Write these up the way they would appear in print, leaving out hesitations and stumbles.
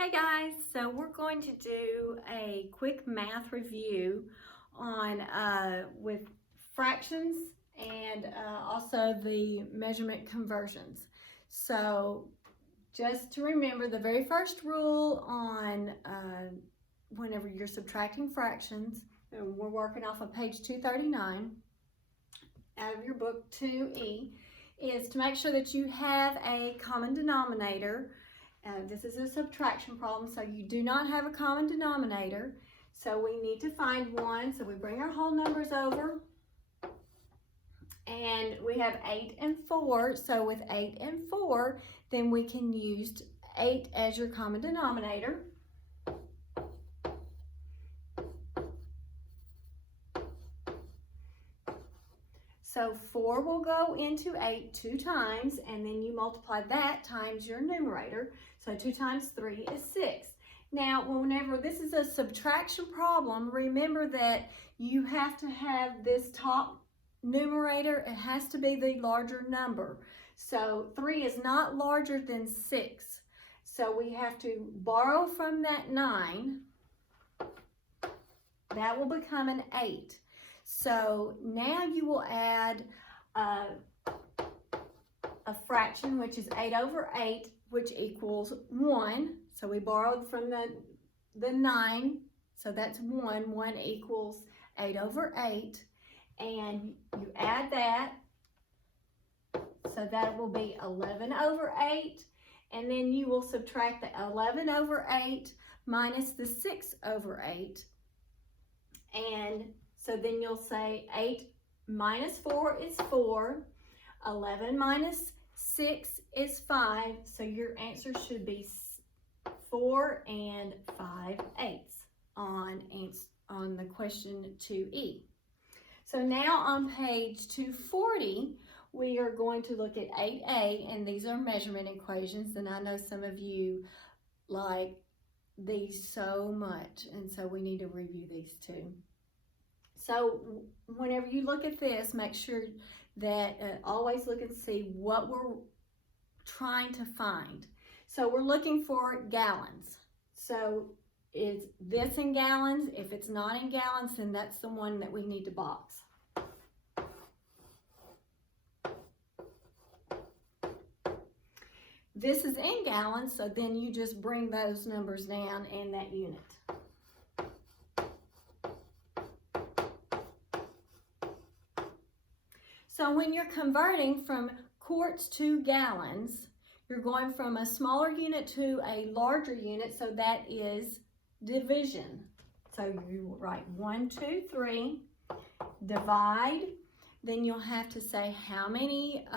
Hey guys, so we're going to do a quick math review on with fractions and also the measurement conversions. So just to remember, the very first rule on whenever you're subtracting fractions, and we're working off of page 239 out of your book 2E, is to make sure that you have a common denominator. This is a subtraction problem, so you do not have a common denominator. So we need to find one. So we bring our whole numbers over. And we have 8 and 4. So with 8 and 4, then we can use 8 as your common denominator. So 4 will go into 8 2 times, and then you multiply that times your numerator. So 2 times 3 is 6. Now, whenever this is a subtraction problem, remember that you have to have this top numerator. It has to be the larger number. So 3 is not larger than 6. So we have to borrow from that 9. That will become an 8. So now you will add a fraction, which is 8 over 8, which equals 1. So we borrowed from the 9, so that's 1. 1 equals 8 over 8. And you add that, so that will be 11 over 8. And then you will subtract the 11 over 8 minus the 6 over 8. And so then you'll say 8 minus 4 is 4. 11 minus 6 is 5. So your answer should be 4 and 5/8 on the question 2E. So now on page 240, we are going to look at 8A, and these are measurement equations. And I know some of you like these so much, and so we need to review these too. So whenever you look at this, make sure that always look and see what we're trying to find. So we're looking for gallons. So is this in gallons? If it's not in gallons, then that's the one that we need to box. This is in gallons, so then you just bring those numbers down in that unit. So when you're converting from quarts to gallons, you're going from a smaller unit to a larger unit, so that is division. So you write 1, 2, 3, divide, then you'll have to say how many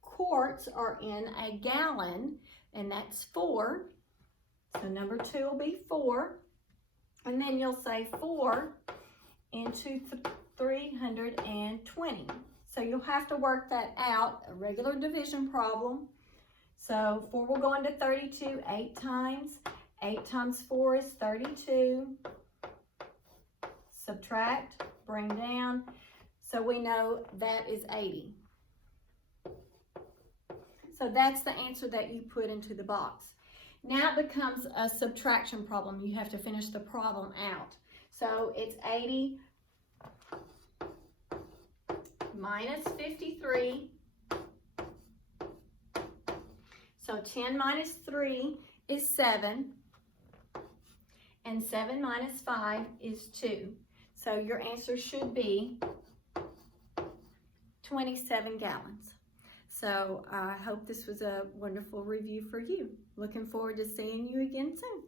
quarts are in a gallon, and that's 4. So number 2 will be 4, and then you'll say 4 into 320. So you'll have to work that out, a regular division problem. So 4 will go into 32 8 times. 8 times 4 is 32. Subtract, bring down. So we know that is 80. So that's the answer that you put into the box. Now it becomes a subtraction problem. You have to finish the problem out. So it's 80 minus 53. So 10 minus 3 is 7. And 7 minus 5 is 2. So your answer should be 27 gallons. So I hope this was a wonderful review for you. Looking forward to seeing you again soon.